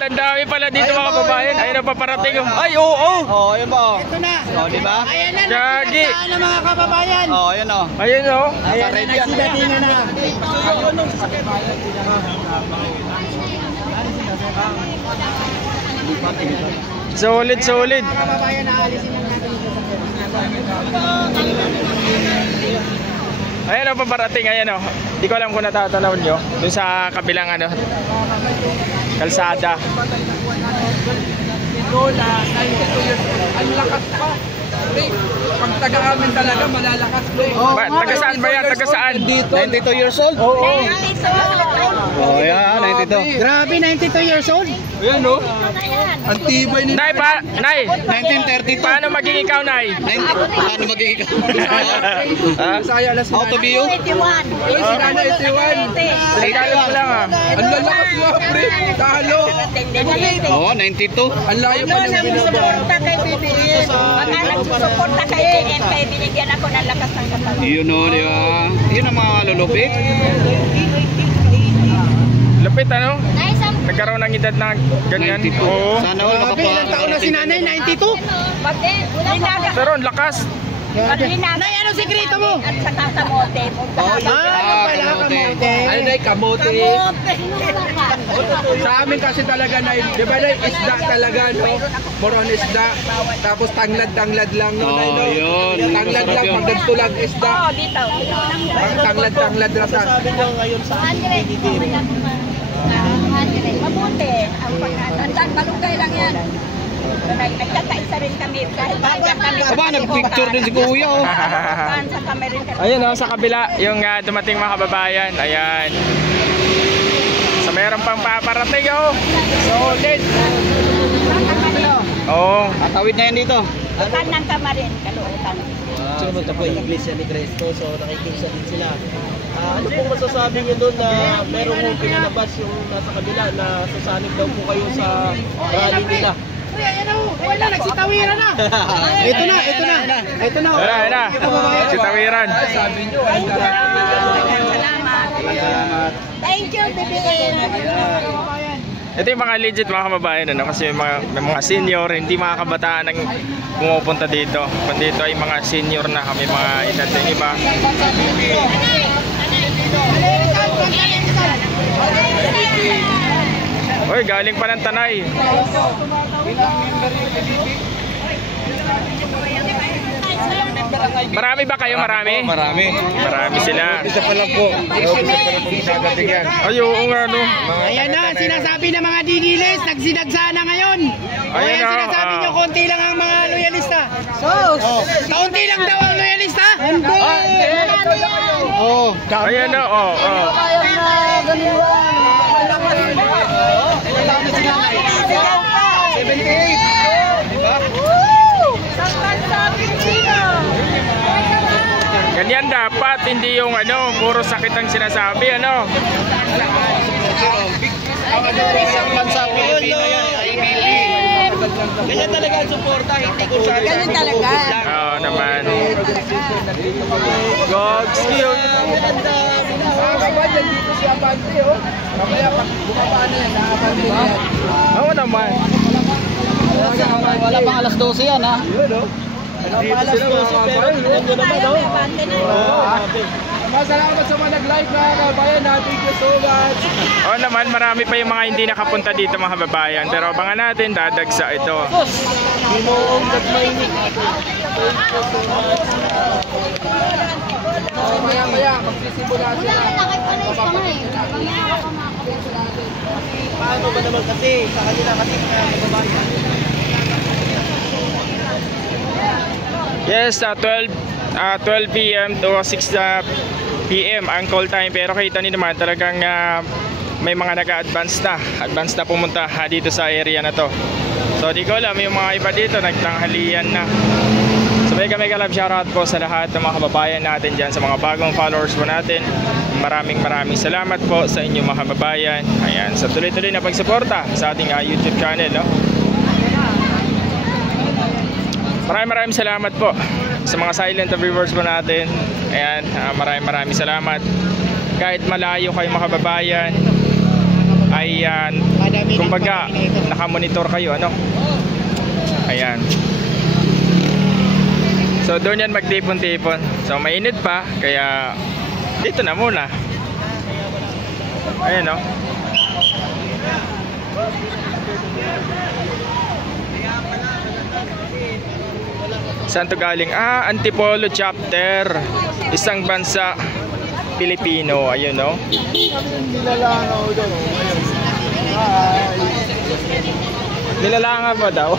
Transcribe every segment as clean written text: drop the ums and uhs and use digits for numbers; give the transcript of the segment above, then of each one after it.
Ang dami pala dito mga kababayan. Ayun na paparating. Ay, oo. Oh, ayun ba? Ito na. Oh, di ba? Ayan na. Gagi. Nakasaan na mga kababayan. Oh, ayun oh. Ayun o. Ayan na. Nagsidating na. Solid, solid. Kababayan, naalisin lang natin ito sa Ayan o, paparating. Ayan o. Hindi ko alam kung natatanaw nyo. Doon sa kabilang ano, kalsada. Ang lakas pa. Pag taga-amin talaga, malalakas ko eh. Taga saan ba yan? Taga saan? 92 years old? Oo. Oh, yeah, 92. Grabe, 92 years old. Ayan o. Ang tibay ni... Nay, Nay. 1932. Paano maging ikaw, Nay? Paano magiging Saya alas How to be you? Ay, si Nana 81. Regalo ko lang ah. Ang lalakas nga, pre. Talo. Oo, 92. Ang layo pa ng Suporta kay BBM. Mga nagsusuporta kay BBM, kay binigyan ako ng lakas ng katawan. Yun o, di ba? Yun ang mga lulupit. Lupit ano? Nagkaroon ng edad na ganyan. 92. Oo. Sana all Grabe, ilang taon na si nanay? 92? Pero ang lakas. Nay, anong sekreto mo? At saka kamote. Ano pala, kamote? Ano na kamote? Sa amin kasi talaga na, di ba na isda talaga, no? Moron isda. Tapos tanglad-tanglad lang, no? Oh, no? yun. Tanglad lang, Masarap yun. pag nagtulag isda. Oo, dito. Pag tanglad-tanglad lang sa... Mabuti. Ang pagkatandaan, malunggay lang yan. Nagkakaisa rin kami. Kahit bayan kami. Aba, nag-picture din si Kuya oh. Sa kami rin kami. Ayun oh, sa kabila, yung dumating mga kababayan. Ayan. So meron pang paparating oh. Solid. Oo. Atawid na yan dito. Utan ng kamarin, kaluutan. Sumunod po yung Iglesia ni Cristo, so nakikisa din sila. Ano pong masasabi niyo doon na merong mong pinalabas yung nasa kabila na sasanib daw po kayo sa rally nila? Uy, ayan na, wala, nagsitawiran na. Ito na, ito na. Ito na. Ayun na. Si Tawiran. Sabi nyo, Salamat. Thank you, BBM. Ito yung mga legit mga kababayan ano? Kasi may mga senior, hindi mga kabataan ang pumupunta dito. Kundi dito ay mga senior na kami, mga edad ng iba. Uy, galing pa ng Tanay. Marami ba kayo? Marami? Marami. Marami sila. Isa pa lang po. Ay, oo nga no. Ayan na, sinasabi ng mga didilis, nagsinagsa na ngayon. Ayan Ayan, na, sinasabi nyo, konti lang ang mga loyalista. Kaunti lang daw ang loyalista? Hindi. Oo. Ayan na, oh. Ganyan dapat, hindi yung ano, puro sakit ang sinasabi, ano. Isang bansa Pilipino yan, IBB. Ganyan talaga ang suporta, hindi ko sa Ganyan talaga. Oo naman. Gogs cute. yan dito si Abante, oh. Mamaya, pag bumaba na yan, nakabante na yan. Oo naman. Wala pang alas 12 yan ha. Yun, oh. Alas 12 pero nandun naman, no? Salamat sa mga nag-live na kabayan. Thank you so much. Oo naman, marami pa yung mga hindi nakapunta dito mga kababayan. Pero abangan natin, dadagsa ito. Ginoong nagmainig. Maya-maya, magsisimula sila. Paano ba naman kasi sa kanila kasi kababayan? Yes, 12 p.m. to 6 p.m. ang call time. Pero kita niyo naman talagang may mga nag-advance na pumunta dito sa area na to. So di ko alam, yung mga iba dito nagtanghalian na. So mega love shoutout po sa lahat ng mga kababayan natin dyan, sa mga bagong followers po natin. Maraming salamat po sa inyong mga kababayan. Ayan, sa tuloy-tuloy na pagsuporta sa ating YouTube channel, no? Maraming salamat po sa mga silent viewers po natin. Ayan, maraming salamat. Kahit malayo kayo mga kababayan, ay kumbaga nakamonitor kayo, ano? Ayan. So doon yan magtipon-tipon. So mainit pa, kaya dito na muna. Ayan, no? Saan to galing? Antipolo chapter. Isang bansa Pilipino. Ayun, no? Nilalangan pa daw.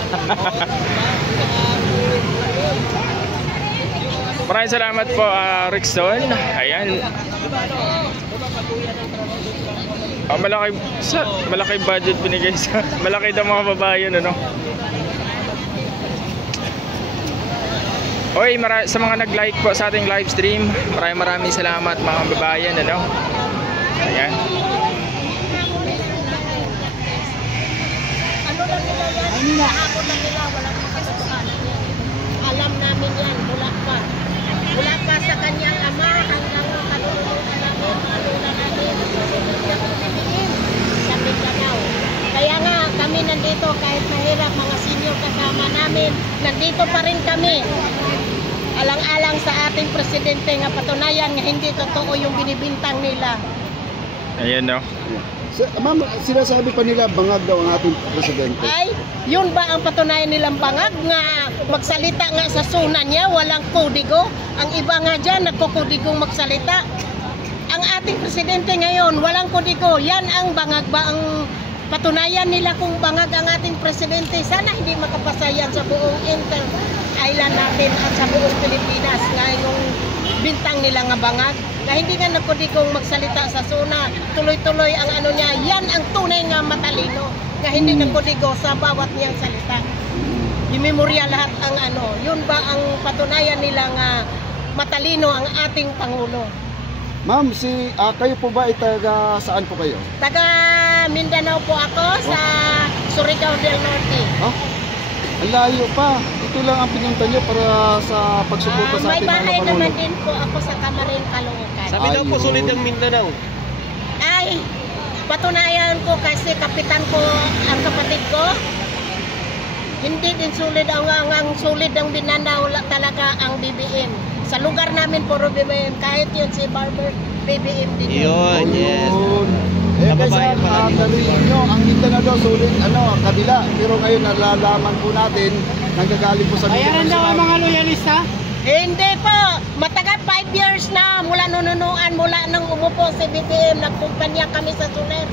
Maraming salamat po, Rickson. Ayan. Malaki budget binigay sa malaki daw mga babayan, ano? Oy, sa mga nag-like po sa ating live stream, maraming salamat mga babayan, ano? Ayan. Ano lang nila yan? Kahapon lang nila, walang makasukan. Alam namin yan, mula pa. Mula pa sa kanyang ama hanggang kaluluwa namin, kaluluwa namin, sa Mindanao. Kaya nga, kami nandito kahit mahirap, mga senior kasama namin, nandito pa rin kami. Alang-alang sa ating presidente nga patunayan nga hindi totoo yung binibintang nila. Ayan, no? Ma'am, sinasabi pa nila bangag daw ang ating presidente. Ay, yun ba ang patunayan nilang bangag nga magsalita nga sa sunan niya, walang kodigo? Ang iba nga dyan, nagkukodigong magsalita. Ang ating presidente ngayon, walang kodigo. Yan ang bangag ba ang patunayan nila kung bangag ang ating presidente? Sana hindi makapasayan sa buong inter-island natin at sa buong Pilipinas nga yung bintang nila nga bangag. Na hindi nga nagkudigong magsalita sa suna, tuloy-tuloy ang ano niya, yan ang tunay nga matalino. Nga hindi nagkudigo sa bawat niyang salita. Imemorya lahat ang ano, yun ba ang patunayan nila nga matalino ang ating Pangulo. Ma'am, kayo po ba taga saan po kayo? Taga Mindanao po ako sa Surigao del Norte. Oh? Ang layo pa. Ito lang ang pinunta nyo para sa pagsuporta sa May ating mga bahay Pangulo. naman din po ako sa Camarin, Caloocan. Sabi daw po, sulit ang Mindanao. Ay, patunayan ko kasi kapitan ko ang kapatid ko. Hindi din sulit ang sulit ang Mindanao talaga ang BBM. Sa lugar namin puro BBM, kahit yun si Barber, BBM din Yun, yes. Eh, Kababayan kaysa pala dito. narinig nyo, ang Mindanao daw sulit, kabila. Pero ngayon nalalaman po natin, nanggagaling po sa Bayaran daw ang mga loyalista? Hindi po. Matagal 5 years na mula nununuan, mula nang umupo si BBM, nagkumpanya kami sa Soler.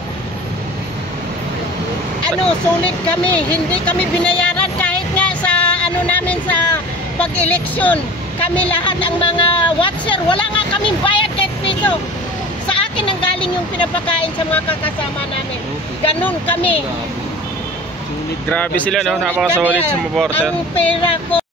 Sulit kami. Hindi kami binayaran kahit nga sa namin sa pag-eleksyon. Kami lahat ang mga watcher, wala nga kaming bayad kahit dito. Sa akin ang galing yung pinapakain sa mga kakasama namin. Ganon kami. Grabe sila, no? Napakasolid sa supporter. Ang pera ko